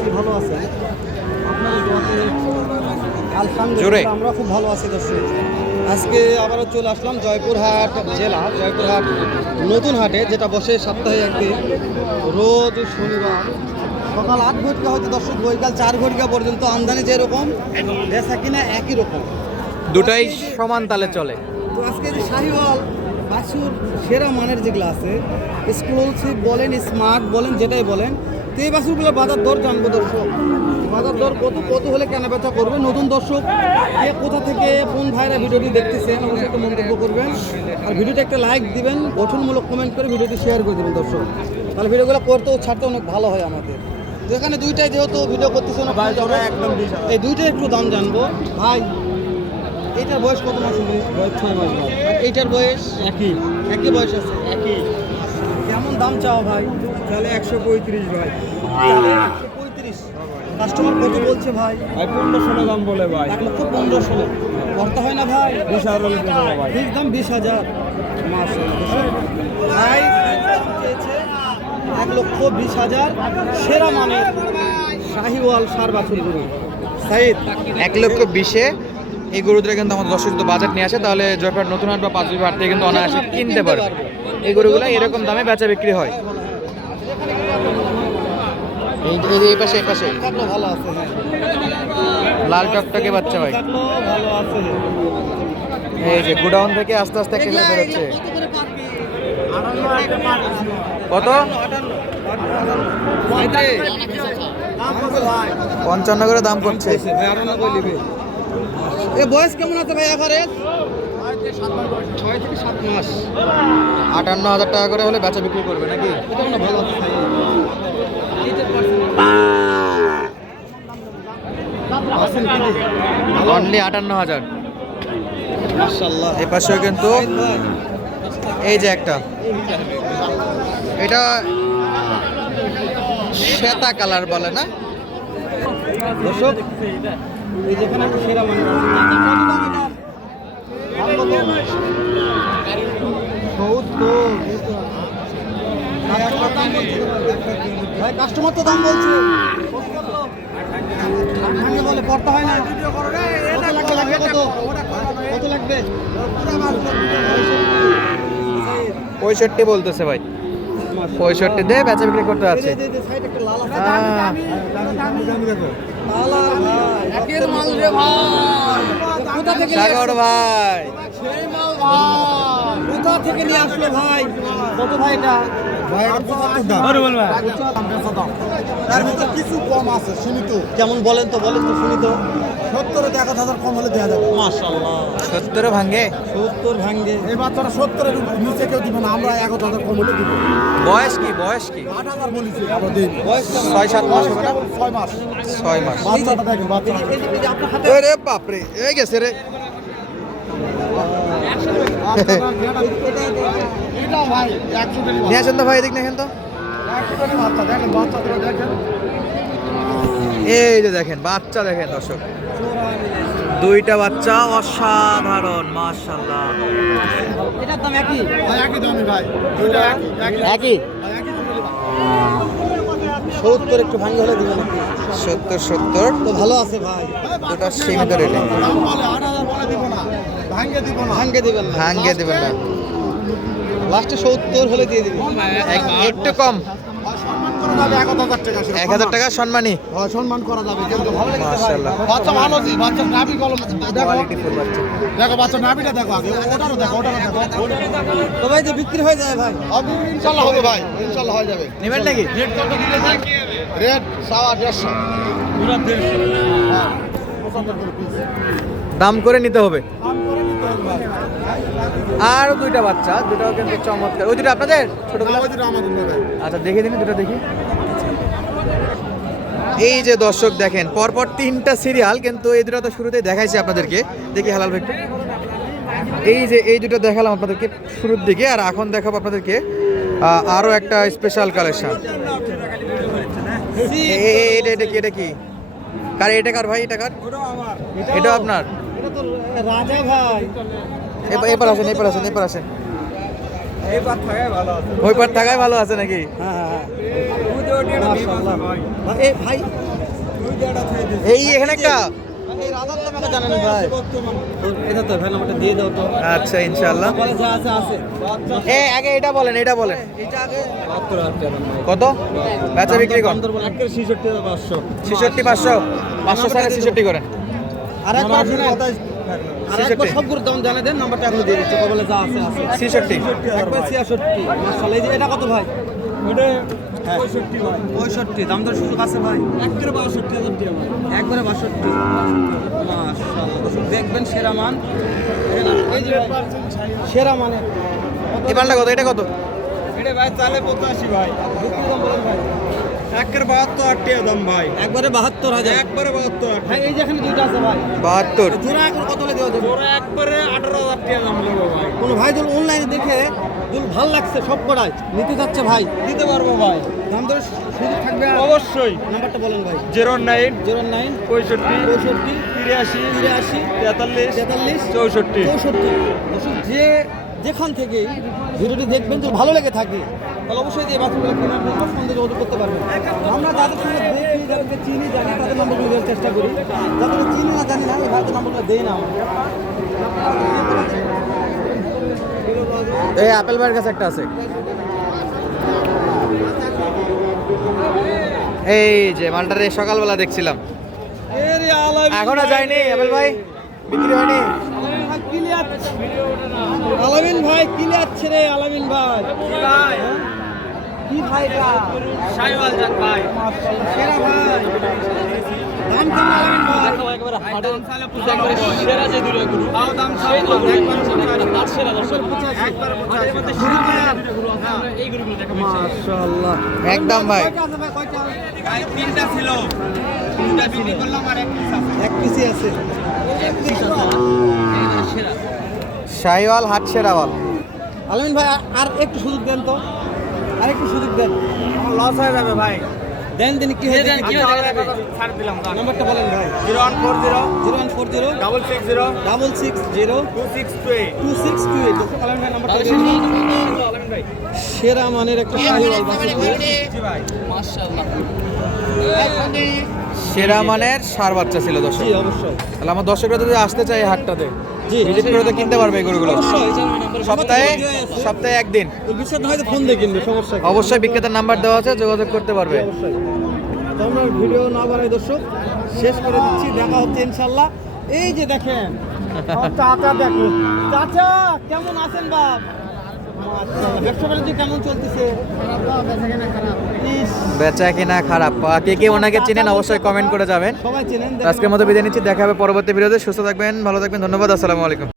আছি ভালো আছি। জোরে। আমরা খুব ভালো আছি দর্শক। আজকে আবারও চলে আসলাম জয়পুরহাট জেলা জয়পুরহাট নতুন হাটে যেটা বসে সপ্তাহে একদিন। রোজ শনিবার। সকাল আট ঘটিকা হয়তো দর্শক বৈকাল চার ঘটিকা পর্যন্ত আমদানি যেরকম বেচা কিনা একই রকম। দুটাই সমান তালে চলে। তো আজকে যে শাহিওয়াল বাছুর সেরা মানের যেগুলো আছে এক্সক্লুসিভ বলেন স্মার্ট বলেন যেটাই বলেন তো এই বাছুরগুলো বাজার দর জানব দর্শক। বাজার দর কত কত হলে কেনা বেচা করবে? নতুন দর্শক কে কোথা থেকে কোন ভাইরা ভিডিওটি দেখতেছেন অবশ্যই একটা মন্তব্য করবেন। আর ভিডিওটা একটা লাইক দিবেন গঠনমূলক কমেন্ট করে ভিডিওটি শেয়ার করে দেবেন দর্শক। তাহলে ভিডিওগুলো করতেও ছাড়তে অনেক ভালো হয় আমাদের। তো এখানে দুইটাই যেহেতু ভিডিও করতেছে না একদম এই দুইটাই একটু দাম জানব। ভাই এইটার বয়স কত মাস হবে বয়স ছয় মাস এইটার বয়স? একই। একই বয়স আছে। একই। কেমন দাম চাও ভাই? তাহলে একশো পঁয়ত্রিশ ভাই। পঁয়ত্রিশ। কাস্টমার কত বলছে ভাই? ভাই পনেরো ষোলো দাম বলে ভাই। এক লক্ষ পনেরো ষোলো করতে হয় না ভাই? বিশ হাজার ভাই। ঠিক দাম বিশ হাজার। ভাই এক লক্ষ বিশ হাজার। সেরা মানের শাহিওয়াল সার বাছুর গরু। সাইদ। এক লক্ষ বিশে। এই গরুদের কিন্তু আমাদের দর্শক যদি বাজার নিয়ে আসে তাহলে জয়পুর নতুন হাট বা পাঁচবি হাট থেকে কিন্তু অনায়াসে কিনতে পারবে। এই গরুগুলো এরকম দামে বেচা বিক্রি হয়। এই এই- পাশে এই পাশে। ভালো আছে হ্যাঁ। লাল টকটকে বাচ্চা ভাই। ভালো আছে এই যে গুডাউন থেকে আস্তে আস্তে একটা করে বেরোচ্ছে। কত পঞ্চান্ন করে দাম করছে। এ বয়স কেমন আছে ভাই এভারেজ সাত মাস আটান্ন হাজার টাকা করে হলে বেচা বিক্রি করবে নাকি? হয় ভালো অনলি আটান্ন হাজার। পাশেও কিন্তু এই যে একটা। এটা শ্বেতা কালার বলে না? দর্শক যেখানে একটা সেরা মানে ভাই কাস্টমার তো দাম বলছে। বলে পড়তে হয় না। কত লাগবে লাগবে কত? কত লাগবে? পঁয়ষট্টি বলতেছে ভাই। পঁয়ষট্টি দিয়ে বেচা বিক্রি করতে আছে। সাগর ভাই। কোথা থেকে নিয়ে আসলো ভাই? কত ভাই এটা? কিছু কম আছে সীমিত কেমন বলেন তো বলেন তো শুনি তো। সত্তরে এক হাজার কম হলে দেওয়া যাবে মাশাআল্লাহ। সত্তরে ভাঙ্গে সত্তর ভাঙ্গে এই বাচ্চাটা সত্তরের নিচে কেউ দিবে না আমরা এক হাজার কম হলে দিব। বয়স কি বয়স কি? আট হাজার বলেছি বয়স ছয় সাত মাস হবে না? ছয় মাস। ছয় মাস। বাচ্চাটা দেখেন বাচ্চাটা। রে বাপরে এই গেছে রে। এটা নিয়ে আসেন তো ভাই এদিক দেখেন তো। এই যে দেখেন বাচ্চা দেখেন দর্শক। দুইটা বাচ্চা অসাধারণ মাশাল্লাহ এটার দাম একই? ভাই একই দামি ভাই দুইটা একই। সত্তর একটু ভাঙ্গে হলে দিবেন সত্তর সত্তর। তো ভালো আছে ভাই। দুটো সীমিত রেটে ভাঙ্গে দিব না। ভাঙ্গে দিবেন না। ভাঙ্গে দেবেন না। লাস্টে সত্তর হলে দিয়ে দিবেন। এক- একটু কম। যাবে এক হাজার টাকা সম্মানী হ্যাঁ, সম্মান করা যাবে। কিন্তু ভালো বাচ্চা ভালো জি বাচ্চার নাভি কলম দেখো। কোয়ালিটি বাচ্চা। নাভিটা দেখো আগে। ওটারও দেখো ওটারও দেখো। তো ভাই যে বিক্রি হয়ে যায় ভাই। ইনশাল্লাহ হবে ভাই। ইনশাল্লাহ হয়ে যাবে। নেবেন নাকি? রেট কত দিলে রেট সাওয়া দেড়শো। হ্যাঁ, করে দাম করে নিতে হবে। দাম করে আর দুইটা বাচ্চা দুটাও কিন্তু চমৎকার। ওই দুটো আপনাদের? ছোটগুলো দুটো। আচ্ছা দেখে দিন দুটো দেখি। এই যে দর্শক দেখেন পরপর তিনটা সিরিয়াল কিন্তু এই দুটো তো শুরুতেই দেখাইছি আপনাদেরকে। দেখি হালাল ভাই এই যে এই দুটো দেখালাম আপনাদেরকে শুরুর দিকে আর এখন দেখাবো আপনাদেরকে আরও একটা স্পেশাল কালেকশন এটা এটা কি এটা কি? কার এটা কার ভাই এটা কার? এটা আপনার? রাজা ভাই। এবার এবার আসেন এবার আসেন এবার আসেন। ওই পার থাকায় ভালো আছে নাকি? হ্যাঁ হ্যাঁ হ্যাঁ। ভাই, এই এখানে একটা। এই রাধার নাম একটা জানেন ভাই। তো ভাই নাম্বারটা দিয়ে দাও তো। আচ্ছা এ আগে এটা বলেন এটা বলেন। কত? বেচা বিক্রি কর। একের ছেষট্টি পাঁচশো। ছেষট্টি পাঁচশো। পাঁচশো সাড়ে ছেষট্টি করেন আর একবার আর একবার সবগুলোর দাম জানা দেন নাম্বারটা এখন দিয়ে দিচ্ছি বলে যা আছে আছে। ছেষট্টি। একবার ছিয়াষট্টি এই যে এটা কত ভাই? ওটা পঁয়ষট্টি ভাই। পঁয়ষট্টি দাম দর সুযোগ আছে ভাই? একের বাষট্টি হাজার টাকা। একবারে বাষট্টি। মাশাআল্লাহ দেখবেন সেরা মান। এই যে সেরা মানে এই মালটা কত? এটা কত? এটা ভাই তাহলে পঁচাশি ভাই। দাম বলেন ভাই। একের বাহাত্তর হাজার টাকা দাম ভাই। একবারে বাহাত্তর হাজার। একবারে বাহাত্তর হাজার ভাই এই যে এখানে দুইটা আছে ভাই। বাহাত্তর। জোড়া এখন কত হলে দেওয়া যাবে? ওরা একবারে আঠারো হাজার টাকা দাম নেব ভাই। কোনো ভাই যদি অনলাইনে দেখে যদি ভালো লাগছে সব করায় নিতে যাচ্ছে ভাই। দিতে পারব ভাই। দাম দর সুযোগ থাকবে অবশ্যই। নাম্বারটা বলেন ভাই। জিরো নাইন জিরো নাইন পঁয়ষট্টি পঁয়ষট্টি তিরাশি তিরাশি তেতাল্লিশ তেতাল্লিশ চৌষট্টি। চৌষট্টি। যে যেখান থেকে ভিডিওটি দেখবেন যদি ভালো লেগে থাকে তাহলে অবশ্যই যে বাথরুমগুলো কেনার জন্য সন্দেহ যোগাযোগ করতে পারবেন। আমরা যাদের সঙ্গে দেখি যাদেরকে চিনি জানি তাদের নম্বরগুলো দেওয়ার চেষ্টা করি। যাদেরকে চিনি না জানি না এই ভাইদের নম্বরগুলো দেই না এই আপেল ভাইয়ের কাছে একটা আছে। এই যে মালটারে সকালবেলা দেখছিলাম। এখনও যায়নি আপেল ভাই বিক্রি হয়নি। আলামিন ভাই কি যাচ্ছে রে আলামিন ভাই। কি ভাই সাইওয়াল ভাই। সেরা দাম একদম ভাই। তিনটা ছিল তিনটা বিক্রি করলাম আর এক পিস আছে? এক পিসি আছে। শাহিওয়াল হাট সেরাওয়াল আলামিন ভাই আর- আর একটু সুযোগ দেন তো। আর একটু সুযোগ দেন। আমার লস হয়ে যাবে ভাই। দেন দেন কি হয়ে যাবে ছাড় দিলাম নাম্বারটা বলেন ভাই। Zero one four zero. Zero one four zero. Double six zero double six zero two six two eight two six two eight Alamin ভাই নাম্বারটা দিন। সেরা মানের একটা জি ভাই সেরা মানের সার বাচ্চা ছিল দর্শক। অবশ্যই। তাহলে আমার দর্শকরা যদি আসতে চায় এই হাটটাতে জি ভিজিট করে তো কিনতে পারবে গরুগুলো। সপ্তাহে একদিন। ফোন দিয়ে কিনবে সমস্যা অবশ্যই বিক্রেতার নাম্বার দেওয়া আছে যোগাযোগ করতে পারবে। আমরা ভিডিও না বাড়াই দর্শক শেষ করে দিচ্ছি দেখা হচ্ছে ইনশাল্লাহ। এই যে দেখেন চাচা চাচা কেমন আছেন বাপ? ব্যবসা বাণিজ্য কেমন চলতেছে? বেচা কিনা খারাপ। কে কে ওনাকে চিনেন অবশ্যই কমেন্ট করে যাবেন। আজকের মতো বিদায় নিচ্ছি দেখা হবে পরবর্তী ভিডিওতে। সুস্থ থাকবেন ভালো থাকবেন ধন্যবাদ আসসালামু আলাইকুম।